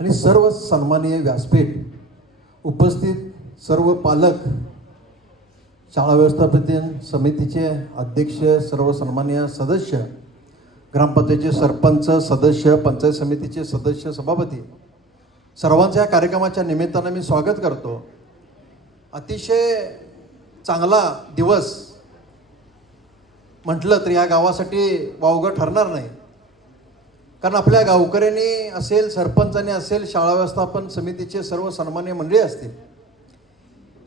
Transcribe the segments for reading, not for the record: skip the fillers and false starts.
आणि सर्व सन्माननीय व्यासपीठ उपस्थित सर्व पालक, शाळा व्यवस्थापन समितीचे अध्यक्ष, सर्व सन्माननीय सदस्य, ग्रामपंचायतीचे सरपंच सदस्य, पंचायत समितीचे सदस्य, सभापती, सर्वांच्या या कार्यक्रमाच्या निमित्तानं मी स्वागत करतो. अतिशय चांगला दिवस म्हटलं तर या गावासाठी वावगं ठरणार नाही. कारण आपल्या गावकऱ्यांनी असेल, सरपंचांनी असेल, शाळा व्यवस्थापन समितीचे सर्व सन्मान्य मंडळी असतील,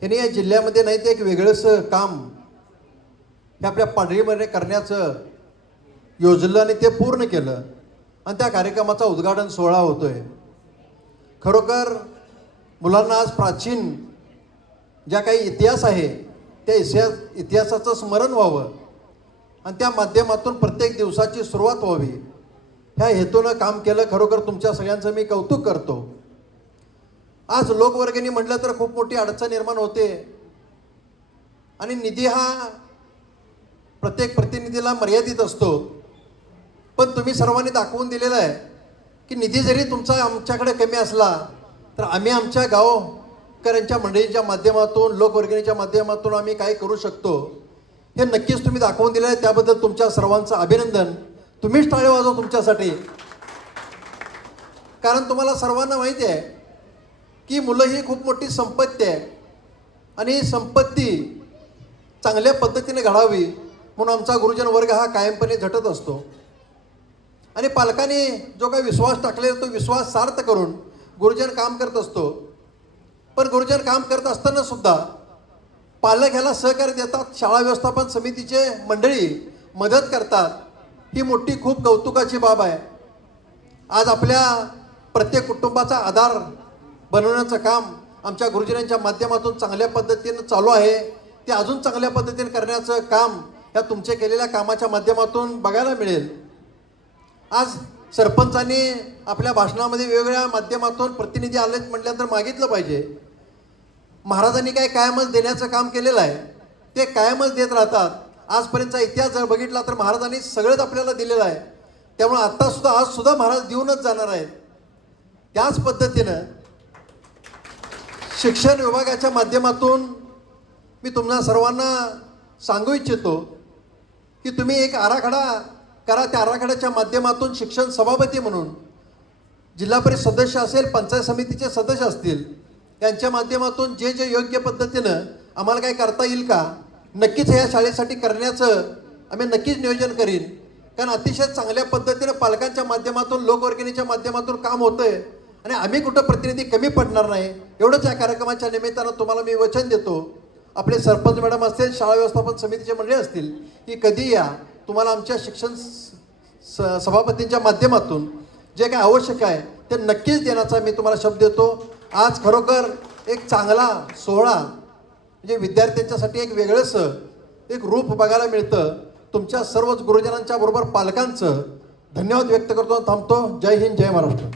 यांनी या जिल्ह्यामध्ये नाही ते एक वेगळंसं काम हे आपल्या पाडळीमध्ये करण्याचं योजलं आणि ते पूर्ण केलं आणि त्या कार्यक्रमाचा उद्घाटन सोहळा होतोय. खरोखर मुलांना आज प्राचीन ज्या काही इतिहास आहे त्या इतिहासाचं स्मरण व्हावं आणि त्या माध्यमातून प्रत्येक दिवसाची सुरुवात व्हावी ह्या हेतूनं काम केलं. खरोखर तुमच्या सगळ्यांचं मी कौतुक करतो. आज लोकवर्गणी म्हटलं तर खूप मोठी अडचण निर्माण होते आणि निधी हा प्रत्येक प्रतिनिधीला मर्यादित असतो. पण तुम्ही सर्वांनी दाखवून दिलेलं आहे की निधी जरी तुमचा आमच्याकडे कमी असला तर आम्ही आमच्या गावकऱ्यांच्या मंडळींच्या माध्यमातून, लोकवर्गणीच्या माध्यमातून आम्ही काय करू शकतो हे नक्कीच तुम्ही दाखवून दिलं आहे. त्याबद्दल तुमच्या सर्वांचं अभिनंदन. तुम्हीच टाळे वाजवा तुमच्यासाठी. कारण तुम्हाला सर्वांना माहिती आहे की मुलं ही खूप मोठी संपत्ती आहे आणि ही संपत्ती चांगल्या पद्धतीने घडावी म्हणून आमचा गुरुजन वर्ग हा कायमपणे झटत असतो. आणि पालकांनी जो काही विश्वास टाकलेला तो विश्वास सार्थ करून गुरुजन काम करत असतो. पण गुरुजन काम करत असताना सुद्धा पालक ह्याला सहकार्य देतात, शाळा व्यवस्थापन समितीचे मंडळी मदत करतात. ही मोठी खूप कौतुकाची बाब आहे. आज आपल्या प्रत्येक कुटुंबाचा आधार बनवण्याचं काम आमच्या गुरुजनांच्या माध्यमातून चांगल्या पद्धतीनं चालू आहे. ते अजून चांगल्या पद्धतीने करण्याचं काम या तुमच्या केलेल्या कामाच्या माध्यमातून बघायला मिळेल. आज सरपंचांनी आपल्या भाषणामध्ये वेगवेगळ्या माध्यमातून प्रतिनिधी आलेत म्हटल्यानंतर मागितलं पाहिजे. महाराजांनी काय कायमच देण्याचं काम केलेलं आहे, ते कायमच देत राहतात. आजपर्यंतचा इतिहास जर बघितला तर महाराजांनी सगळंच आपल्याला दिलेलं आहे. त्यामुळे आजसुद्धा महाराज देऊनच जाणार आहेत. त्याच पद्धतीनं शिक्षण विभागाच्या माध्यमातून मी तुम्हाला सर्वांना सांगू इच्छितो की तुम्ही एक आराखडा करा. त्या आराखड्याच्या माध्यमातून शिक्षण सभापती म्हणून जिल्हा परिषद सदस्य असेल, पंचायत समितीचे सदस्य असतील, यांच्या माध्यमातून जे जे योग्य पद्धतीनं आम्हाला काय करता येईल का नक्कीच या शाळेसाठी करण्याचं आम्ही नक्कीच नियोजन करीन. कारण अतिशय चांगल्या पद्धतीनं पालकांच्या माध्यमातून, लोकवर्गणीच्या माध्यमातून काम होतंय आणि आम्ही कुठं प्रतिनिधी कमी पडणार नाही एवढंच या कार्यक्रमाच्या निमित्तानं तुम्हाला मी वचन देतो. आपले सरपंच मॅडम असतील, शाळा व्यवस्थापन समितीचे मंडळी असतील, की कधी या, तुम्हाला आमच्या शिक्षण सभापतींच्या माध्यमातून जे काय आवश्यक आहे ते नक्कीच देण्याचा मी तुम्हाला शब्द देतो. आज खरोखर एक चांगला सोहळा म्हणजे विद्यार्थ्यांच्यासाठी एक वेगळंसं एक रूप बघायला मिळतं. तुमच्या सर्वच गुरुजनांच्या बरोबर पालकांचं धन्यवाद व्यक्त करतो. थांबतो. जय हिंद, जय महाराष्ट्र.